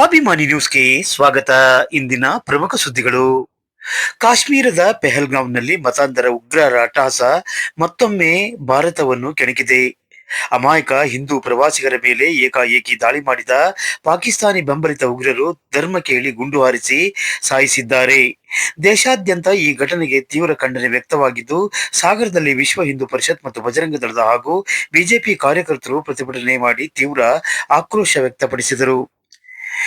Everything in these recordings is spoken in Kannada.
ಸ್ವಾಭಿಮಾನಿ ನ್ಯೂಸ್ಗೆ ಸ್ವಾಗತ. ಇಂದಿನ ಪ್ರಮುಖ ಸುದ್ದಿಗಳು. ಕಾಶ್ಮೀರದ ಪೆಹಲ್ಗಾಂವ್ನಲ್ಲಿ ಮತಾಂತರ ಉಗ್ರರ ಅಟ್ಟಹಾಸ ಮತ್ತೊಮ್ಮೆ ಭಾರತವನ್ನು ಕೆಣಕಿದೆ. ಅಮಾಯಕ ಹಿಂದೂ ಪ್ರವಾಸಿಗರ ಮೇಲೆ ಏಕಾಏಕಿ ದಾಳಿ ಮಾಡಿದ ಪಾಕಿಸ್ತಾನಿ ಬೆಂಬಲಿತ ಉಗ್ರರು ಧರ್ಮ ಕೇಳಿ ಗುಂಡು ಹಾರಿಸಿ ಸಾಯಿಸಿದ್ದಾರೆ. ದೇಶಾದ್ಯಂತ ಈ ಘಟನೆಗೆ ತೀವ್ರ ಖಂಡನೆ ವ್ಯಕ್ತವಾಗಿದ್ದು, ಸಾಗರದಲ್ಲಿ ವಿಶ್ವ ಹಿಂದೂ ಪರಿಷತ್ ಮತ್ತು ಬಜರಂಗ ದಳದ ಹಾಗೂ ಬಿಜೆಪಿ ಕಾರ್ಯಕರ್ತರು ಪ್ರತಿಭಟನೆ ಮಾಡಿ ತೀವ್ರ ಆಕ್ರೋಶ ವ್ಯಕ್ತಪಡಿಸಿದರು.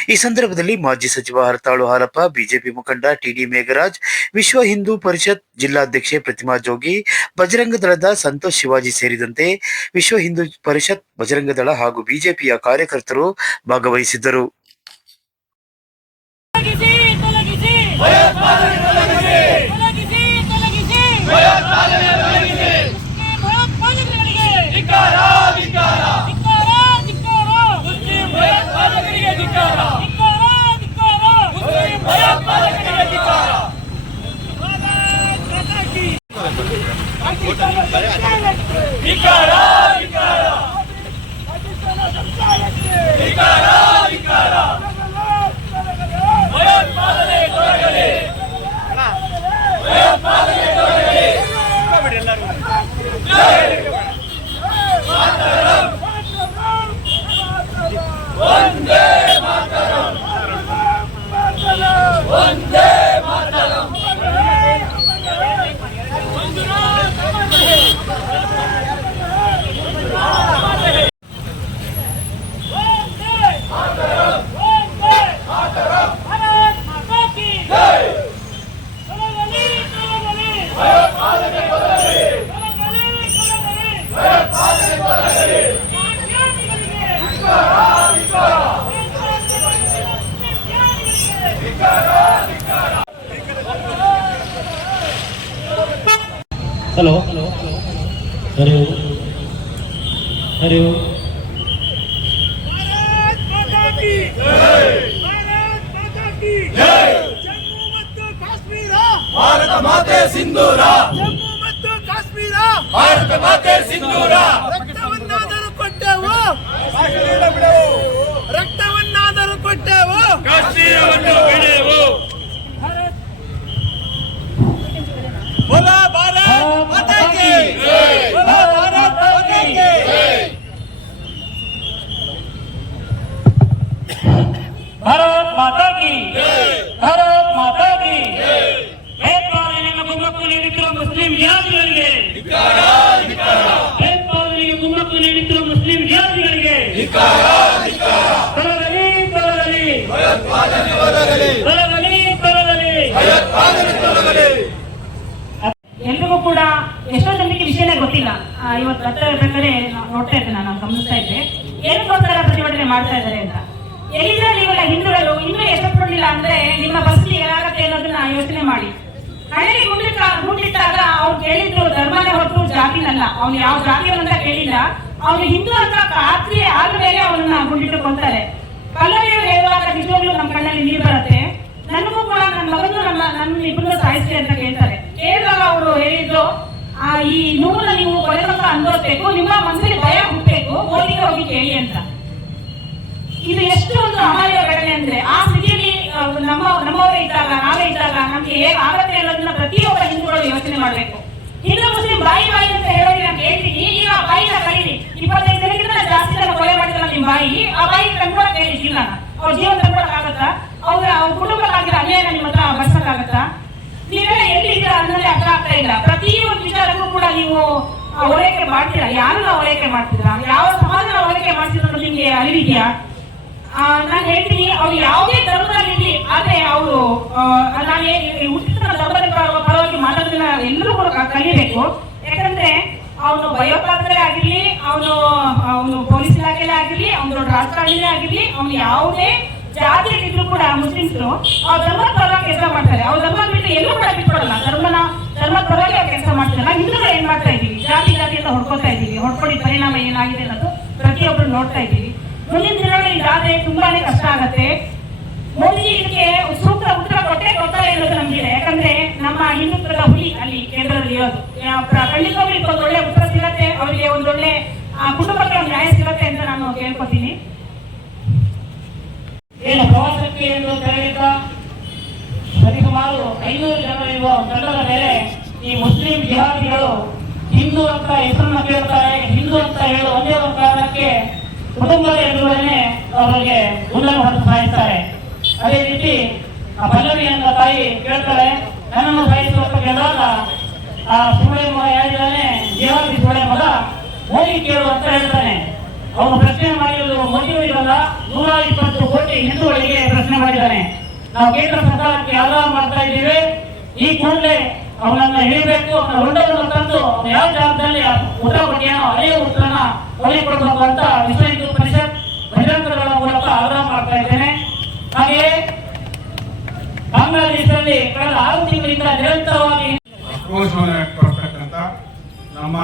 ಈ ಸಂದರ್ಭದಲ್ಲಿ ಮಾಜಿ ಸಚಿವ ಹರತಾಳು ಹಾಲಪ್ಪ, ಬಿಜೆಪಿ ಮುಖಂಡ ಟಿಡಿ ಮೇಘರಾಜ್, ವಿಶ್ವ ಹಿಂದೂ ಪರಿಷತ್ ಜಿಲ್ಲಾಧ್ಯಕ್ಷೆ ಪ್ರತಿಮಾ ಜೋಗಿ, ಬಜರಂಗ ದಳದ ಸಂತೋಷ್ ಶಿವಾಜಿ ಸೇರಿದಂತೆ ವಿಶ್ವ ಹಿಂದೂ ಪರಿಷತ್, ಬಜರಂಗ ದಳ ಹಾಗೂ ಬಿಜೆಪಿಯ ಕಾರ್ಯಕರ್ತರು ಭಾಗವಹಿಸಿದ್ದರು ತೊಲಗಿಸಿ ತೊಲಗಿಸಿ ತೊಲಗಿಸಿ ತೊಲಗಿಸಿ ಮುಸ್ಲಿಂ ಭಯೋತ್ಪಾದಕರಿಗೆ ಧಿಕ್ಕಾರ ಧಿಕ್ಕಾರ ಧಿಕ್ಕಾರ ಧಿಕ್ಕಾರ ಧಿಕ್ಕಾರ ಭಾರತ್ ಮಾತಾ ಕಿ ಪಾಕಿಸ್ತಾನ ಸರ್ಕಾರಕ್ಕೆ ಧಿಕ್ಕಾರ ಧಿಕ್ಕಾರ ಪಾಕಿಸ್ತಾನ ಸರ್ಕಾರಕ್ಕೆ ಧಿಕ್ಕಾರ ಧಿಕ್ಕಾರ ಭಯೋತ್ಪಾದನೆ ತೊಲಗಲಿ ಭಯೋತ್ಪಾದನೆ ತೊಲಗಲಿ ಒಂದೇ ಮಾತರಂ ಒಂದೇ ಮಾತರಂ ಒಂದೇ ಮಾತರಂ ಒಂದೇ ಮಾತರಂ ಭಾರತ್ ಮಾತಾ ಕಿ ಜೈ ತೊಲಗಲಿ ತೊಲಗಲಿ ಭಯೋತ್ಪಾದನೆ ತೊಲಗಲಿ ತೊಲಗಲಿ ತೊಲಗಲಿ ಭಯೋತ್ಪಾದನೆ ತೊಲಗಲಿ ಹಲೋ ಹರಿ ಓಂ ಹರಿ ಓಂ ಭಾರತ್ ಮಾತಾ ಕಿ ಜೈ ಭಾರತ್ ಮಾತಾ ಕಿ ಜೈ ಜಮ್ಮು ಮತ್ತು ಕಾಶ್ಮೀರ ಭಾರತ ಮಾತೆ ಸಿಂಧೂರ. ಜಮ್ಮು ಮತ್ತು ಕಾಶ್ಮೀರ. ಭಾರತ ಮಾತೆ ಸಿಂಧೂರ. ರಕ್ತವನ್ನಾದರೂ ಕೊಟ್ಟೆವು. ರಕ್ತವನ್ನಾದರೂ ಕೊಟ್ಟೆವು. ಕಾಶ್ಮೀರವನ್ನು ಬಿಡೆವು ಭಾರತ್ ಬೋಲ ಭಾರತ್ ಮಾತೆ ಕಿ ಬೋಲ ಭಾರತ್ ಮಾತೆ ಕಿ ಭಾರತ್ ಮಾತಾ ಕಿ ಭಾರತ್ ಮಾತಾ ಕಿ ಭಯೋತ್ಪಾದನೆಯನ್ನು ಕುಮ್ಮಕ್ಕು ನೀಡುತ್ತಿರುವ ಮುಸ್ಲಿಂ ಜಾತಿಗಳಿಗೆ ಭಯೋತ್ಪಾದನೆಗೆ ನೀಡುತ್ತಿರುವ ಮುಸ್ಲಿಂ ಜಾತಿಗಳಿಗೆ ಎಲ್ರಿಗೂ ಕೂಡ ಎಷ್ಟೋ ಜನರಿಗೆ ವಿಷಯನೇ ಗೊತ್ತಿಲ್ಲ. ಇವತ್ತು ಬರ್ತಾ ಇರ್ಬೇಕಾದ್ರೆ ನಾವು ನೋಡ್ತಾ ಇದ್ದೆ ನಾನು ಗಮನಿಸ್ತಾ ಇದ್ದೆ. ಏನಕ್ಕೋಸ್ಕರ ಪ್ರತಿಭಟನೆ ಮಾಡ್ತಾ ಇದ್ದಾರೆ ಅಂತ. ಎಲ್ಲಿದ್ರೆ ನೀವೆಲ್ಲ ಹಿಂದೂಗಳು ಇನ್ನೂ ಎಷ್ಟೊತ್ತಿಲ್ಲ ಅಂದ್ರೆ ನಿಮ್ಮ ಬಸ್ ಏನಾಗುತ್ತೆ ಅನ್ನೋದನ್ನ ಯೋಚನೆ ಮಾಡಿ. ಹಳ್ಳಿ ಗುಂಡಿಟ್ಟ ಗುಂಡಿಟ್ಟಾಗ ಅವ್ರು ಕೇಳಿದ್ರು ಧರ್ಮನೇ ಹೊರತು ಜಾತಿನಲ್ಲ. ಅವ್ನು ಯಾವ ಜಾತಿಯವನ್ನ ಕೇಳಿಲ್ಲ. ಅವನು ಹಿಂದೂ ಅಂತ ಖಾತ್ರಿ ಆದ್ಮೇಲೆ ಅವನನ್ನ ಗುಂಡಿಟ್ಟುಕೊಂತಾರೆ ಪಲ್ಲವಿಯವರು ಹೇಳುವಾಗ ನಿಜವಾಗ್ಲೂ ನಮ್ಮ ಕಣ್ಣಲ್ಲಿ ನೀರು ಬರುತ್ತೆ. ನನಗೂ ಕೂಡ ನನ್ನ ಮಗನು ನಮ್ಮ ನನ್ನ ಇಬ್ಬರು ಸಾಯಿಸಿ ಅಂತ ಕೇಳ್ತಾರೆ. ಕೇಳಿದಾಗ ಅವರು ಹೇಳಿದ್ರು ಈ ನೂಲ ನೀವು ಕೊಲೆ ತನಕ ಅನ್ಭವಿಸ್ಬೇಕು ನಿಮ್ಮ ಮನಸ್ಸಲ್ಲಿ ಭಯ ಹುಟ್ಟಬೇಕು, ಓದಿಗೆ ಹೋಗಿ ಕೇಳಿ ಅಂತ. ಇದು ಎಷ್ಟು ಒಂದು ಅಮಾಯ ಘಟನೆ ಅಂದ್ರೆ, ಆ ಸ್ಥಿತಿಯಲ್ಲಿ ನಮ್ಮ ನಮ್ಮವರೇ ಇದ್ದಾಗ ನಾವೇ ಇದ್ದಾಗ ನಮ್ಗೆ ಹೇಗೆ ಆಗತ್ತೆ ಅನ್ನೋದನ್ನ ಪ್ರತಿಯೊಬ್ಬ ಹಿಂದೂಗಳು ಯೋಚನೆ ಮಾಡಬೇಕು. ಹಿಂದೂ, ಮುಸ್ಲಿಂ, ಬಾಯಿ ಬಾಯಿ ಅಂತ ಹೇಳೋದು ನಾನು ಕೇಳ್ತೀನಿ. ಈಗ ಆ ಬಾಯಿನ ಕರೀರಿ. ಇಪ್ಪತ್ತೈದು ಜನಕ್ಕಿಂತ ಜಾಸ್ತಿ ಜನ ಕೊಲೆ ಮಾಡಿದ್ರಲ್ಲ ನಿಮ್ ಬಾಯಿ. ಆ ಬಾಯಿ ಕಂಡ್ಕೊಳಕ್ ಕೇಳಿ ಜೀವನ ಅವ್ರ ಜೀವನ ಆಗತ್ತಾ? ಅವ್ರ ಅವ್ರ ಕುಟುಂಬಕ್ಕಾಗಿರೋ ಅನ್ಯಾಯ ನಿಮ್ಮ ಹತ್ರ ಬರ್ಸಕ್ಕಾಗತ್ತಾ? ನೀವೆಲ್ಲ ಎಲ್ಲಿ ಇದ್ದೀರಾ ಅನ್ನೋದೇ ಅರ್ಥ ಆಗ್ತಾ ಇಲ್ಲ. ಪ್ರತಿ ಒಂದು ವಿಚಾರಕ್ಕೂ ಕೂಡ ನೀವು ಓಲೈಕೆ ಮಾಡ್ತೀರಾ? ಯಾರನ್ನ ಓಲೈಕೆ ಮಾಡ್ತೀರಾ? ಯಾವ ಸಮಾಜನ ಓಲೈಕೆ ಮಾಡ್ತೀರಾ ನಿಮ್ಗೆ ಅರಿವಿದ್ಯಾ? ನಾನು ಹೇಳ್ತೀನಿ, ಅವ್ರು ಯಾವುದೇ ಧರ್ಮದಲ್ಲಿರ್ಲಿ ಆದ್ರೆ ಅವರು ನಾನು ಹುಟ್ಟಿದ ಧರ್ಮದ ಪರ- ಪರವಾಗಿ ಮಾತಾಡೋದನ್ನ ಎಲ್ಲರೂ ಕೂಡ ಕಲಿಬೇಕು. ಯಾಕಂದ್ರೆ ಅವನು ಭಯೋತ್ಪಾದಕರೇ ಆಗಿರ್ಲಿ, ಅವನು ಅವನು ಪೊಲೀಸ್ ಇಲಾಖೆಲೇ ಆಗಿರ್ಲಿ, ಅವನು ರಾಜಕಾರಣಿನೇ ಆಗಿರ್ಲಿ, ಅವನು ಯಾವುದೇ ಜಾತಿಯಲ್ಲಿದ್ರು ಕೂಡ ಮುಸ್ಲಿಮ್ಸರು ಅವ್ರ ಧರ್ಮದ ಪರವಾಗಿ ಕೆಲಸ ಮಾಡ್ತಾರೆ. ಅವ್ರ ಧರ್ಮ ಬಿಟ್ಟು ಎಲ್ಲೂ ಕೂಡ ಬಿಟ್ಕೊಡಲ್ಲ ಧರ್ಮನ, ಧರ್ಮದ ಪರವಾಗಿ ಅವ್ರು ಕೆಲಸ ಮಾಡ್ತಾರೆ. ನಾವು ಹಿಂದೂಗಳು ಏನ್ ಮಾಡ್ತಾ ಇದ್ದೀವಿ? ಜಾತಿ ಜಾತಿ ಅಂತ ಹೊಡ್ಕೊತಾ ಇದ್ದೀವಿ. ಹೊಡ್ಕೊಂಡಿದ್ದ ಪರಿಣಾಮ ಏನಾಗಿದೆ ಅನ್ನೋದು ಪ್ರತಿಯೊಬ್ಬರು ನೋಡ್ತಾ ಇದ್ದೀವಿ. ಮುಂದಿನ ದಿನಗಳಲ್ಲಿ ಇದಾದ್ರೆ ತುಂಬಾನೇ ಕಷ್ಟ ಆಗತ್ತೆ. ಮೋದಿಜಿ ಇದಕ್ಕೆ ಸೂಕ್ತ ಉತ್ತರ ಕೊಟ್ಟೆ ಕೊಡ್ತಾರೆ ಇರೋದು ನಮ್ಗಿದೆ. ಯಾಕಂದ್ರೆ ನಮ್ಮ ಹಿಂದುತ್ವದ ಹುಲಿ ಅಲ್ಲಿ ಕೇಂದ್ರದಲ್ಲಿ ಇರೋದು. ಒಂದು ಒಳ್ಳೆ ಉತ್ತರ ಸಿಗತ್ತೆ. ಅವರಿಗೆ ಒಂದೊಳ್ಳೆ ಕುಟುಂಬಕ್ಕೆ ಒಂದು ನ್ಯಾಯ ಸಿಗತ್ತೆ ಅಂತ ನಾನು ಕೇಳ್ಕೊತೀನಿ. ಏನು ಪ್ರವಾಸಕ್ಕೆ ಎಂದು ತೆರಳಿದ್ದ ಸರಿಸುಮಾರು ಐನೂರು ಜನರಿರುವ ತಂಡದ ಮೇಲೆ ಈ ಮುಸ್ಲಿಂ ಜಿಹಾದಿಗಳು ಹಿಂದೂ ಅಂತ ಹೆಸರನ್ನ ಕೇಳ್ತಾರೆ. ಹಿಂದೂ ಅಂತ ಹೇಳುವ ಒಂದೇ ಕುಟುಂಬದ ಎದುರುಗಡೆ ಅವರಿಗೆ ಗುಂಡನ್ನು ಹೊಡೆದು ಸಾಯಿಸ್ತಾರೆ. ಅದೇ ರೀತಿ ಆ ಪಲ್ಲವಿ ಅಂತ ತಾಯಿ ಕೇಳ್ತಾಳೆ ನನ್ನನ್ನು ಸಾಯಿಸುವಂತ ಕೇಳಿದಾಗ ಆ ಸುಳೆ ಮಗ ಹೇಳಿದಾನೆ ದೇವಾದಿ ಸುಳೆ ಮಗ ಮೋದಿ ಕೇಳು ಅಂತ ಹೇಳ್ತಾನೆ. ಅವನು ಪ್ರಶ್ನೆ ಮಾಡಿರೋದು ಇರಲ್ಲ ನೂರ ಇಪ್ಪತ್ತು ಕೋಟಿ ಹಿಂದೂಗಳಿಗೆ ಪ್ರಶ್ನೆ ಮಾಡಿದ್ದಾನೆ. ನಾವು ಕೇಂದ್ರ ಸರ್ಕಾರಕ್ಕೆ ಆಧಾರ ಮಾಡ್ತಾ ಇದ್ದೇವೆ, ಈ ಕೂಡಲೇ ಅವನನ್ನ ಹಿಡಿಬೇಕು, ಅವನ ಹೊಂಡವನ್ನು ತಂದು ಯಾವ ಜಾಗದಲ್ಲಿ ಊಟ ಕೊಟ್ಟಿಯಾನೋ ಅದೇ ಉತ್ತರನ ಕೊನೆ ಕೊಡಬೇಕು ಅಂತ ವಿಶ್ವ ಹಿಂದೂ ಪರಿಷತ್ ಬಹಿರಂಗಗಳ ಮೂಲಕ ಆಗ್ರಹ ಮಾಡ್ತಾ ಇದ್ದೇನೆ. ಹಾಗೆಯೇ ಬಾಂಗ್ಲಾದೇಶದಲ್ಲಿ ಕಳೆದ ಆರು ತಿಂಗಳಿಂದ ನಿರಂತರವಾಗಿ ನಮ್ಮ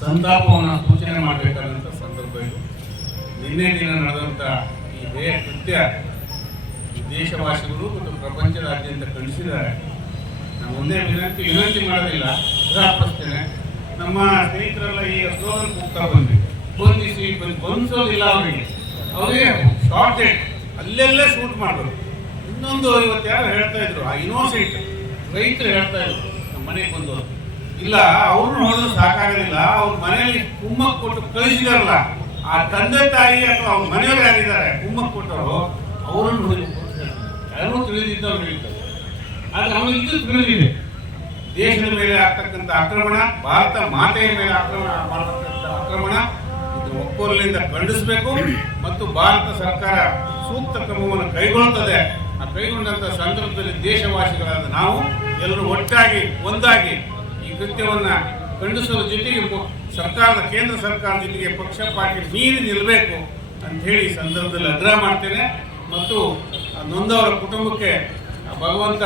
ಸಂತಾಪವನ್ನು ಸೂಚನೆ ಮಾಡಬೇಕಾದಂಥ ಸಂದರ್ಭ ಇದು. ನಿನ್ನೆ ದಿನ ನಡೆದಂಥ ಈ ದೇಹ ಕೃತ್ಯ ದೇಶವಾಸಿಗಳು ಮತ್ತು ಪ್ರಪಂಚದಾದ್ಯಂತ ಖಂಡಿಸಿದ್ದಾರೆ. ನಾವು ಒಂದೇ ವಿನಂತಿ ವಿನಂತಿ ಮಾಡೋದಿಲ್ಲ ಉದಾಹರಿಸ್ತೇನೆ ನಮ್ಮ ಸ್ನೇಹಿತರೆಲ್ಲ ಈ ಸ್ಲೋಗನ್ ಹೋಗ್ತಾ ಬಂದ್ವಿ. ಬಂಧಿಸಿ ಬಂಧಿಸೋದಿಲ್ಲ ಅವರಿಗೆ. ಅವರಿಗೆ ಶಾರ್ಟೇಜ್ ಅಲ್ಲೆಲ್ಲೇ ಶೂಟ್ ಮಾಡೋದು ಇನ್ನೊಂದು ಇವತ್ತು ಯಾರು ಹೇಳ್ತಾ ಇದ್ರು, ಆ ಇನೋಸೆಂಟ್ ರೈತರು ಹೇಳ್ತಾ ಇದ್ರು, ನಮ್ಮ ಮನೆಗೆ ಬಂದು ಇಲ್ಲ ಅವ್ರನ್ನ ಹೊಡೆದು ಸಾಕಾಗೋದಿಲ್ಲ. ಅವ್ರ ಮನೆಯಲ್ಲಿ ಕುಮ್ಮಕ್ ಕೊಟ್ಟು ಕಳಿಸಿದಾರಲ್ಲ. ಆ ತಂದೆ ತಾಯಿ ಅಥವಾ ಅವ್ರ ಮನೆಯವ್ರು ಯಾರಿದ್ದಾರೆ ಕುಮ್ಮಕ್ ಕೊಟ್ಟವರು ಅವರನ್ನು. ಯಾರು ತಿಳಿದಿದ್ದವ್ರು ಹೇಳ್ತಾರೆ ಆದ್ರೆ ಅವನು ಇದು ತಿಳಿದಿದೆ ದೇಶದ ಮೇಲೆ ಆಗ್ತಕ್ಕಂಥ ಆಕ್ರಮಣ, ಭಾರತ ಮಾತೆಯ ಮೇಲೆ ಆಕ್ರಮಣ ಮಾಡತಕ್ಕಂಥ ಆಕ್ರಮಣ, ಇದು ಒಕ್ಕೊರಲಿಂದ ಖಂಡಿಸಬೇಕು ಮತ್ತು ಭಾರತ ಸರ್ಕಾರ ಸೂಕ್ತ ಕ್ರಮವನ್ನು ಕೈಗೊಳ್ಳುತ್ತದೆ ಆ ಕೈಗೊಂಡಂತ ಸಂದರ್ಭದಲ್ಲಿ ದೇಶವಾಸಿಗಳಾದ ನಾವು ಎಲ್ಲರೂ ಒಟ್ಟಾಗಿ, ಒಂದಾಗಿ ಈ ಕೃತ್ಯವನ್ನು ಖಂಡಿಸುವ ಜೊತೆಗೆ ಸರ್ಕಾರದ, ಕೇಂದ್ರ ಸರ್ಕಾರದ ಜೊತೆಗೆ ಪಕ್ಷ ಪಾರ್ಟಿ ಮೀರಿ ನಿಲ್ಲಬೇಕು ಅಂತ ಹೇಳಿ ಸಂದರ್ಭದಲ್ಲಿ ಆಗ್ರಹ ಮಾಡ್ತೇನೆ. ಮತ್ತು ನೊಂದವರ ಕುಟುಂಬಕ್ಕೆ ಭಗವಂತ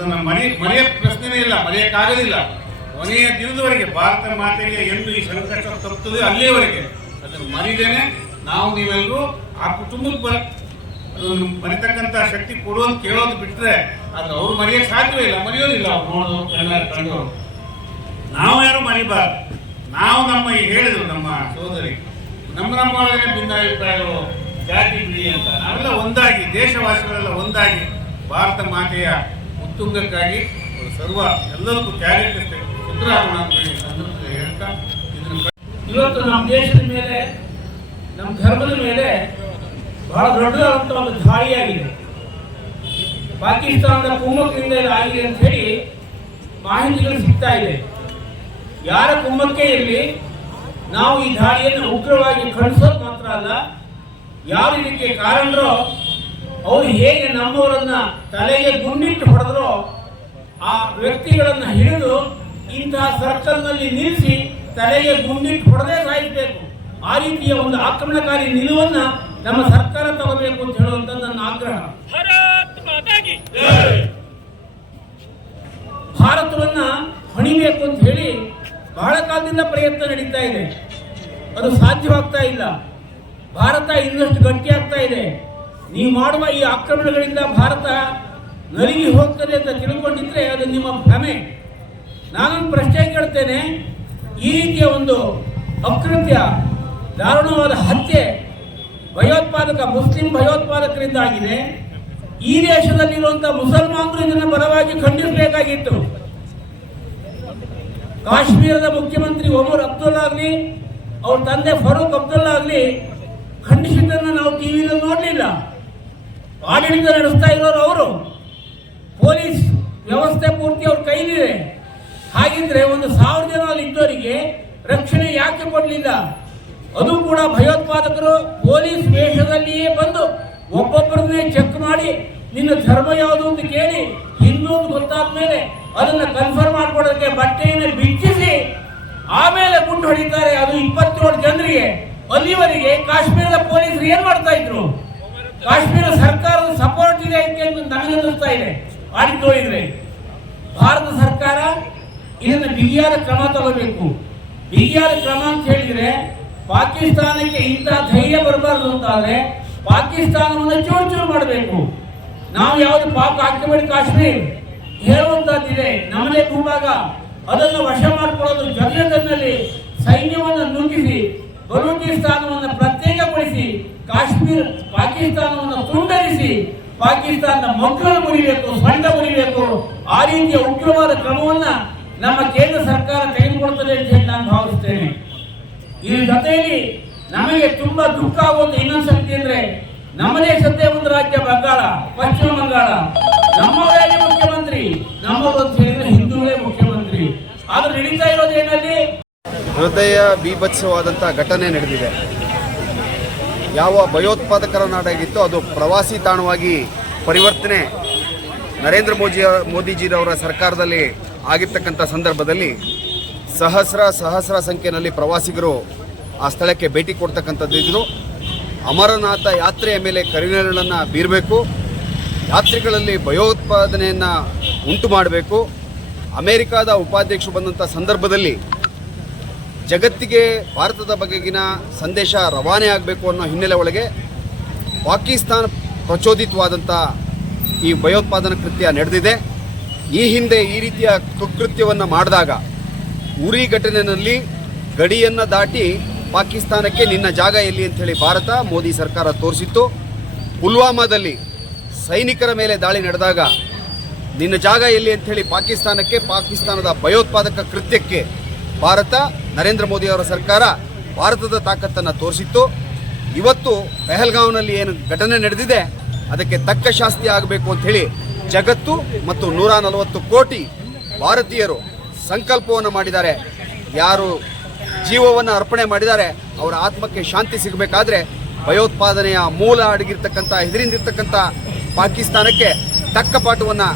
ಅದನ್ನ ಮನೆ, ಮನೆಯ ಪ್ರಶ್ನೆನೇ ಇಲ್ಲ ಮರೆಯೋಕ್ಕಾಗೋದಿಲ್ಲ ಕೊನೆಯ ದಿನದವರೆಗೆ ಭಾರತ ಮಾತೆಗೆ ಎಂದು ಈ ಸಂಕಷ್ಟ ತಪ್ಪುತ್ತದೆ ಅಲ್ಲಿಯವರೆಗೆ. ಅದನ್ನು ಮರಿದೇನೆ ನಾವು ನೀವೆಲ್ಲರೂ ಆ ಕುಟುಂಬಕ್ಕೆ ಬರ ಅದನ್ನು ಮರಿತಕ್ಕಂಥ ಶಕ್ತಿ ಕೊಡುವಂತ ಕೇಳೋದು ಬಿಟ್ಟರೆ ಅದು ಅವ್ರು ಮರೆಯಕ್ಕೆ ಸಾಧ್ಯವೇ ಇಲ್ಲ, ಮರೆಯೋದಿಲ್ಲ ಅವ್ರು ನೋಡೋದು ಕಂಡವರು ನಾವು ಯಾರು ಮರಿಬಾರ್ದು? ನಾವು ನಮ್ಮ ಈ ಹೇಳಿದ್ರು ನಮ್ಮ ಸೋದರಿ ನಮ್ಮ ನಮ್ಮ ಒಳಗೆ ಭಿನ್ನಾಭಿಪ್ರಾಯಗಳು, ಜಾತಿ, ಬಿಡಿ ಅಂತ. ನಾವೆಲ್ಲ ಒಂದಾಗಿ, ದೇಶವಾಸಿಗಳೆಲ್ಲ ಒಂದಾಗಿ ಭಾರತ ಮಾತೆಯ ಉತ್ತುಂಗಕ್ಕಾಗಿ ಸರ್ವ ಎಲ್ಲರಿಗೂ ಇದನ್ನು ಇವತ್ತು ನಮ್ಮ ದೇಶದ ಮೇಲೆ, ನಮ್ಮ ಧರ್ಮದ ಮೇಲೆ ಬಹಳ ದೊಡ್ಡದಾದಂಥ ಒಂದು ದಾಳಿಯಾಗಿದೆ. ಪಾಕಿಸ್ತಾನದ ಕುಮ್ಮಕ್ಕಿಂದ ಆಗಿದೆ ಅಂತ ಹೇಳಿ ಮಾಹಿತಿಗಳು ಸಿಗ್ತಾ ಇದೆ. ಯಾರ ಕುಮ್ಮಕ್ಕೆ ಇರಲಿ ನಾವು ಈ ದಾಳಿಯನ್ನು ಉಗ್ರವಾಗಿ ಖಂಡಿಸೋದು ಮಾತ್ರ ಅಲ್ಲ, ಯಾರು ಇದಕ್ಕೆ ಕಾರಣರೋ ಅವರು ಹೇಗೆ ನಮ್ಮವರನ್ನ ತಲೆಗೆ ಗುಂಡಿಟ್ಟು ಹೊಡೆದ್ರೋ ಆ ವ್ಯಕ್ತಿಗಳನ್ನು ಹಿಡಿದು ಇಂತಹ ಸರ್ಕಲ್ನಲ್ಲಿ ನಿಲ್ಲಿಸಿ ತಲೆಗೆ ಗುಂಡಿಟ್ಟು ಹೊಡೆದೇ ಸಾಯಿಸಬೇಕು. ಆ ರೀತಿಯ ಒಂದು ಆಕ್ರಮಣಕಾರಿ ನಿಲುವನ್ನು ನಮ್ಮ ಸರ್ಕಾರ ತಗೋಬೇಕು ಅಂತ ಹೇಳುವಂತ ನನ್ನ ಆಗ್ರಹ. ಭಾರತವನ್ನ ಹಣಿಬೇಕು ಅಂತ ಹೇಳಿ ಬಹಳ ಕಾಲದಿಂದ ಪ್ರಯತ್ನ ನಡೀತಾ ಇದೆ. ಅದು ಸಾಧ್ಯವಾಗ್ತಾ ಇಲ್ಲ. ಭಾರತ ಇನ್ನಷ್ಟು ಗಟ್ಟಿಯಾಗ್ತಾ ಇದೆ. ನೀವು ಮಾಡುವ ಈ ಆಕ್ರಮಣಗಳಿಂದ ಭಾರತ ನಲಿಗಿ ಹೋಗ್ತದೆ ಅಂತ ತಿಳ್ಕೊಂಡಿದ್ರೆ ಅದು ನಿಮ್ಮ ಭ್ರಮೆ. ನಾನೊಂದು ಪ್ರಶ್ನೆ ಕೇಳ್ತೇನೆ. ಈ ರೀತಿಯ ಒಂದು ಅಕೃತ್ಯ, ದಾರುಣವಾದ ಹತ್ಯೆ ಭಯೋತ್ಪಾದಕ, ಮುಸ್ಲಿಂ ಭಯೋತ್ಪಾದಕರಿಂದ ಆಗಿದೆ ಈ ದೇಶದಲ್ಲಿರುವಂಥ ಮುಸಲ್ಮಾನರು ಇದನ್ನು ಬಲವಾಗಿ ಖಂಡಿಸಬೇಕಾಗಿತ್ತು. ಕಾಶ್ಮೀರದ ಮುಖ್ಯಮಂತ್ರಿ ಒಮರ್ ಅಬ್ದುಲ್ಲಾ ಆಗಲಿ, ಅವ್ರ ತಂದೆ ಫರೂಕ್ ಅಬ್ದುಲ್ಲಾ ಆಗಲಿ ಖಂಡಿಸಿದ್ದನ್ನು ನಾವು ಟಿವಿಯಲ್ಲಿ ನೋಡಲಿಲ್ಲ. ಆಡಳಿತ ನಡೆಸ್ತಾ ಇರೋರು ಅವರು. ಪೊಲೀಸ್ ವ್ಯವಸ್ಥೆ ಪೂರ್ತಿ ಅವ್ರ ಕೈಲಿದೆ. ಹಾಗಿದ್ರೆ ಒಂದು ಸಾವಿರ ಜನ ಅಲ್ಲಿ ಇದ್ದವರಿಗೆ ರಕ್ಷಣೆ ಯಾಕೆ ಕೊಡಲಿಲ್ಲ? ಅದು ಕೂಡ ಭಯೋತ್ಪಾದಕರು ಪೊಲೀಸ್ ವೇಷದಲ್ಲಿಯೇ ಬಂದು ಒಬ್ಬೊಬ್ಬರನ್ನೇ ಚೆಕ್ ಮಾಡಿ ನಿನ್ನ ಧರ್ಮ ಯಾವುದು ಅಂತ ಕೇಳಿ ಹಿಂದೂ ಅಂತ ಗೊತ್ತಾದ ಮೇಲೆ ಅದನ್ನು ಕನ್ಫರ್ಮ್ ಮಾಡ್ಕೊಡೋದಕ್ಕೆ ಬಟ್ಟೆಯನ್ನು ಬಿಚ್ಚಿಸಿ ಆಮೇಲೆ ಗುಂಡು ಹೊಡಿತಾರೆ. ಅದು ಇಪ್ಪತ್ತೇಳು ಜನರಿಗೆ. ಅಲ್ಲಿವರೆಗೆ ಕಾಶ್ಮೀರದ ಪೊಲೀಸರು ಏನ್ ಮಾಡ್ತಾ ಇದ್ರು? ಕಾಶ್ಮೀರ ಸರ್ಕಾರದ ಸಪೋರ್ಟ್ ಇದೆ ಅಂತ ನನಗೆ ಅನ್ನಿಸ್ತಾ ಇದೆ. ಆಡಿ ನೋಡಿದ್ರೆ ಭಾರತ ಸರ್ಕಾರ ಇದನ್ನು ಬಿಗಿಯಾದ ಕ್ರಮ ತಗೋಬೇಕು. ಬಿಗಿಯಾದ ಕ್ರಮ ಅಂತ ಹೇಳಿದ್ರೆ, ಪಾಕಿಸ್ತಾನಕ್ಕೆ ಇಂಥ ಧೈರ್ಯ ಬರಬಾರ್ದು ಅಂತಾದ್ರೆ, ಪಾಕಿಸ್ತಾನವನ್ನು ಚೂರು ಚೂರು ಮಾಡಬೇಕು. ನಾವು ಯಾವುದು ಪಾಕ್ ಆಕ್ಯುಪೈಡ್ ಕಾಶ್ಮೀರ್. ಹೇಳುವಂತಹದ್ದಿದೆ ನಮ್ಮದೇ ಭೂಭಾಗ, ಅದನ್ನು ವಶ ಮಾಡಿಕೊಳ್ಳೋದು ಜೊತೆ ಸೈನ್ಯವನ್ನು ನುಗ್ಗಿಸಿ ಬಲೂಚಿಸ್ತಾನವನ್ನು ಪ್ರತ್ಯೇಕಗೊಳಿಸಿ, ಕಾಶ್ಮೀರ, ಪಾಕಿಸ್ತಾನವನ್ನು ತುಂಡರಿಸಿ, ಪಾಕಿಸ್ತಾನದ ಮಕ್ಕಳನ್ನು ಮುರಿಬೇಕು ಸಣ್ಣ ಮುರಿಬೇಕು, ಆ ರೀತಿಯ ಉಗ್ರವಾದ ಕ್ರಮವನ್ನ ನಮ್ಮ ಕೇಂದ್ರ ಸರ್ಕಾರ ತೆಗೆದುಕೊಳ್ತದೆ ಅಂತ ಹೇಳಿ ನಾನು ಭಾವಿಸ್ತೇನೆ. ಈ ಜೊತೆಯಲ್ಲಿ ನಮಗೆ ತುಂಬಾ ದುಃಖ ಆಗುವಂತ ಇನ್ನೊಂದು ಸಂಗತಿ ಅಂದ್ರೆ ನಮ್ಮ ದೇಶದ್ದೇ ಒಂದು ರಾಜ್ಯ ಬಂಗಾಳ, ಪಶ್ಚಿಮ ಬಂಗಾಳ. ನಮ್ಮವರೇ ಮುಖ್ಯಮಂತ್ರಿ ನಮ್ಮದೊಂದು ಹೇಳಿದ್ರೆ ಹಿಂದೂಗಳೇ ಮುಖ್ಯಮಂತ್ರಿ. ಆದ್ರೆ ನಡೀತಾ ಇರೋದು ಏನಲ್ಲಿ ಹೃದಯ ಬೀಭತ್ಸವಾದಂಥ ಘಟನೆ ನಡೆದಿದೆ. ಯಾವ ಭಯೋತ್ಪಾದಕರ ನಾಡಾಗಿತ್ತು ಅದು ಪ್ರವಾಸಿ ತಾಣವಾಗಿ ಪರಿವರ್ತನೆ. ನರೇಂದ್ರ ಮೋದಿ ಮೋದಿಜಿರವರ ಸರ್ಕಾರದಲ್ಲಿ ಆಗಿರ್ತಕ್ಕಂಥ ಸಂದರ್ಭದಲ್ಲಿ ಸಹಸ್ರ ಸಹಸ್ರ ಸಂಖ್ಯೆಯಲ್ಲಿ ಪ್ರವಾಸಿಗರು ಆ ಸ್ಥಳಕ್ಕೆ ಭೇಟಿ ಕೊಡ್ತಕ್ಕಂಥದ್ದು ಇದ್ದರು ಅಮರನಾಥ ಯಾತ್ರೆಯ ಮೇಲೆ ಕರಿನೆರಳನ್ನು ಬೀರಬೇಕು. ಯಾತ್ರಿಗಳಲ್ಲಿ ಭಯೋತ್ಪಾದನೆಯನ್ನು ಉಂಟು ಮಾಡಬೇಕು. ಅಮೇರಿಕಾದ ಉಪಾಧ್ಯಕ್ಷರು ಬಂದಂಥ ಸಂದರ್ಭದಲ್ಲಿ ಜಗತ್ತಿಗೆ ಭಾರತದ ಬಗೆಗಿನ ಸಂದೇಶ ರವಾನೆ ಆಗಬೇಕು ಅನ್ನೋ ಹಿನ್ನೆಲೆ ಒಳಗೆ ಪಾಕಿಸ್ತಾನ ಪ್ರಚೋದಿತವಾದಂಥ ಈ ಭಯೋತ್ಪಾದನಾ ಕೃತ್ಯ ನಡೆದಿದೆ. ಈ ಹಿಂದೆ ಈ ರೀತಿಯ ಕುಕೃತ್ಯವನ್ನು ಮಾಡಿದಾಗ ಉರಿ ಘಟನೆಯಲ್ಲಿ ಗಡಿಯನ್ನು ದಾಟಿ ಪಾಕಿಸ್ತಾನಕ್ಕೆ ನಿನ್ನ ಜಾಗ ಎಲ್ಲಿ ಅಂಥೇಳಿ ಭಾರತ, ಮೋದಿ ಸರ್ಕಾರ ತೋರಿಸಿತ್ತು. ಪುಲ್ವಾಮಾದಲ್ಲಿ ಸೈನಿಕರ ಮೇಲೆ ದಾಳಿ ನಡೆದಾಗ ನಿನ್ನ ಜಾಗ ಎಲ್ಲಿ ಅಂಥೇಳಿ ಪಾಕಿಸ್ತಾನಕ್ಕೆ, ಪಾಕಿಸ್ತಾನದ ಭಯೋತ್ಪಾದಕ ಕೃತ್ಯಕ್ಕೆ ಭಾರತ, ನರೇಂದ್ರ ಮೋದಿ ಅವರ ಸರ್ಕಾರ ಭಾರತದ ತಾಕತ್ತನ್ನು ತೋರಿಸಿತ್ತು. ಇವತ್ತು ಪೆಹಲ್ಗಾಂವ್ನಲ್ಲಿ ಏನು ಘಟನೆ ನಡೆದಿದೆ, ಅದಕ್ಕೆ ತಕ್ಕ ಶಾಸ್ತಿ ಆಗಬೇಕು ಅಂತ ಹೇಳಿ ಜಗತ್ತು ಮತ್ತು ನೂರ ನಲವತ್ತು ಕೋಟಿ ಭಾರತೀಯರು ಸಂಕಲ್ಪವನ್ನು ಮಾಡಿದ್ದಾರೆ. ಯಾರು ಜೀವವನ್ನು ಅರ್ಪಣೆ ಮಾಡಿದ್ದಾರೆ, ಅವರ ಆತ್ಮಕ್ಕೆ ಶಾಂತಿ ಸಿಗಬೇಕಾದ್ರೆ ಭಯೋತ್ಪಾದನೆಯ ಮೂಲ ಅಡಗಿರ್ತಕ್ಕಂಥ ಹೆದರಿಂದಿರ್ತಕ್ಕಂಥ ಪಾಕಿಸ್ತಾನಕ್ಕೆ ತಕ್ಕ ಪಾಠವನ್ನು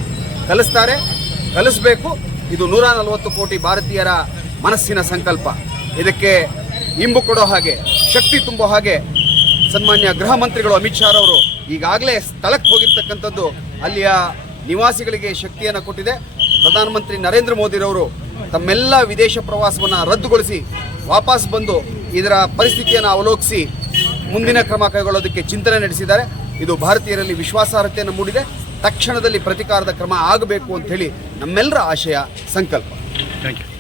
ಕಲಿಸ್ತಾರೆ. ಕಲಿಸ್ಬೇಕು. ಇದು ನೂರ ನಲವತ್ತು ಕೋಟಿ ಭಾರತೀಯರ ಮನಸ್ಸಿನ ಸಂಕಲ್ಪ. ಇದಕ್ಕೆ ಇಂಬು ಕೊಡೋ ಹಾಗೆ, ಶಕ್ತಿ ತುಂಬೋ ಹಾಗೆ ಸನ್ಮಾನ್ಯ ಗೃಹ ಮಂತ್ರಿಗಳು ಅಮಿತ್ ಶಾ ಅವರು ಈಗಾಗಲೇ ಸ್ಥಳಕ್ಕೆ ಹೋಗಿರ್ತಕ್ಕಂಥದ್ದು ಅಲ್ಲಿಯ ನಿವಾಸಿಗಳಿಗೆ ಶಕ್ತಿಯನ್ನು ಕೊಟ್ಟಿದೆ. ಪ್ರಧಾನಮಂತ್ರಿ ನರೇಂದ್ರ ಮೋದಿರವರು ತಮ್ಮೆಲ್ಲ ವಿದೇಶ ಪ್ರವಾಸವನ್ನು ರದ್ದುಗೊಳಿಸಿ ವಾಪಸ್ ಬಂದು ಇದರ ಪರಿಸ್ಥಿತಿಯನ್ನು ಅವಲೋಕಿಸಿ ಮುಂದಿನ ಕ್ರಮ ಕೈಗೊಳ್ಳೋದಕ್ಕೆ ಚಿಂತನೆ ನಡೆಸಿದ್ದಾರೆ. ಇದು ಭಾರತೀಯರಲ್ಲಿ ವಿಶ್ವಾಸಾರ್ಹತೆಯನ್ನು ಮೂಡಿದೆ. ತಕ್ಷಣದಲ್ಲಿ ಪ್ರತಿಕಾರದ ಕ್ರಮ ಆಗಬೇಕು ಅಂತ ಹೇಳಿ ನಮ್ಮೆಲ್ಲರ ಆಶಯ, ಸಂಕಲ್ಪ. Thank you